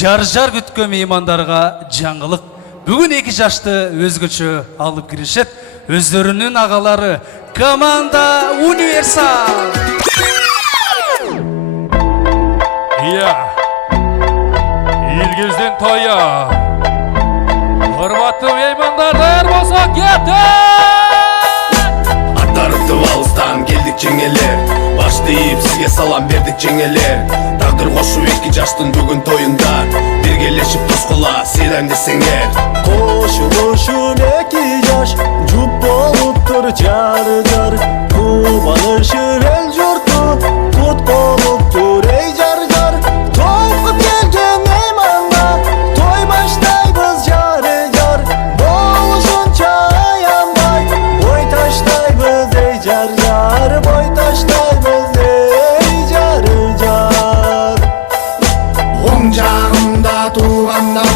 Жар күткөн меймандарга жаңылык. Бүгүн 2 жашты өзгөчө алып киришет. Өздөрүнүн агалары команда Универсал. Iya, ilgizden toya. Hırmatlı meymandarlar bolsa ketin. Attarıptı valıstan geldik cengeler. Başlayıp sizge salam verdik cengeler. Taqdir koşu 2 жаштын бүгүн toyunda. Birgeleşip toskula seyran desenger. Koşum 2 жаш, jup boluptur jar jar. Kubanışır el jurtu, kut boluptur ey jar jar. Toyup gelgen meymanlar, toy baştaybız jar jar. Boluşunça ayanbay, boy taştaybız ey jar jar. Boy taştaybız ey jar jar. Оң жағында туғандар,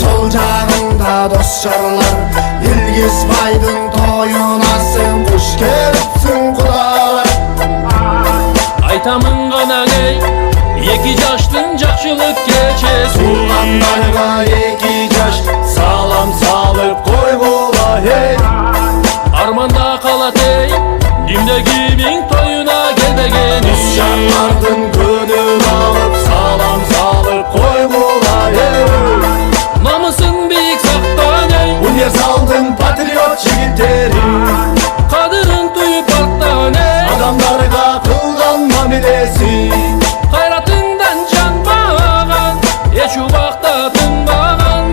сол жағында дос-жарлар. Илгиз байдың тойунасың, куш келипсиң кудалар. Айтамын ғана ей, 2 жаштың жақшылық кечесі. Туғандарга 2 жаш, салам салып койгула ей. Арманда қалат ей, кимдегимиң тойуна келбеген. Дос-жарлардын күнүн алып, салам салып койгула ей. Намысын бийик сактан ей, Универсалдын патриот жигиттери, кадырын туюп арттан ей. адамдарга кылган мамилеси. Кайратыңдан жанбаган, эч убакта тынбаган.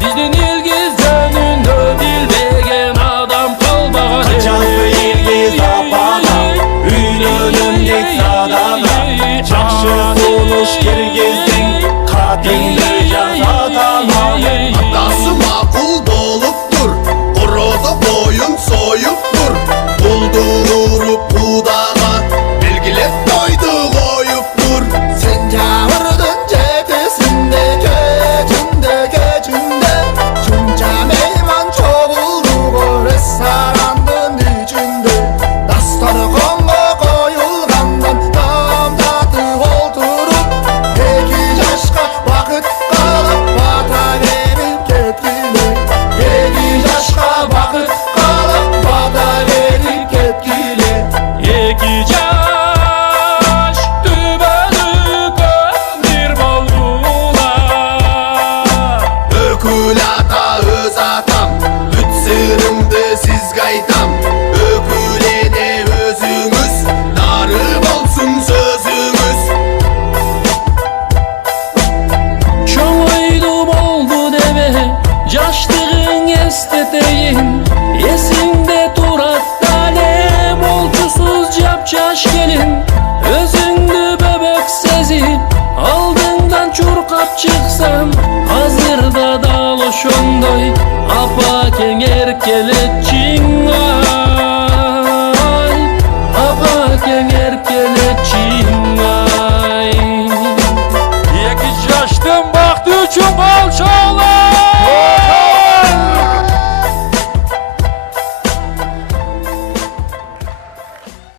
Биздин илгиз жөнүндө билбеген адам калбаган. Качасы илгиз апага, үйлөнүм дейт садага. Жакшы сунуш киргиздиң, катыңды жазатамам. Атасы макул болуптур, короодо боюн союптур. Булдур уруп кудага, белгилеп тойду коюптур. Сентябрдын 7-синде, кечинде, чунча мейман чогулду ресторандын ичинде. Дастарканга коюлгандан таамдатып олтуруп, 2 жашка бакыт калып бата берип кеткиле. 2 жашка бакыт калып бата берип кеткиле. 2 жаш түбөлүккө бир болгула. Ökül ata öz atam, büt sırrımdı sizge aytam. Öküle de özümüz, darı bolsun sözümüz. Çoң oydu boldu deme, жаштыгың эстетейин. Эсиңде турат дале, болчусуз жапжаш келин. Өзүңдү бөбөк сезип, алдыңдан чуркап чыксам, азырда дал ошондой апа кеңер келетчиң ай. Апа кеңер келетчиң ай. 2 жаштын бакты үчүн болчу.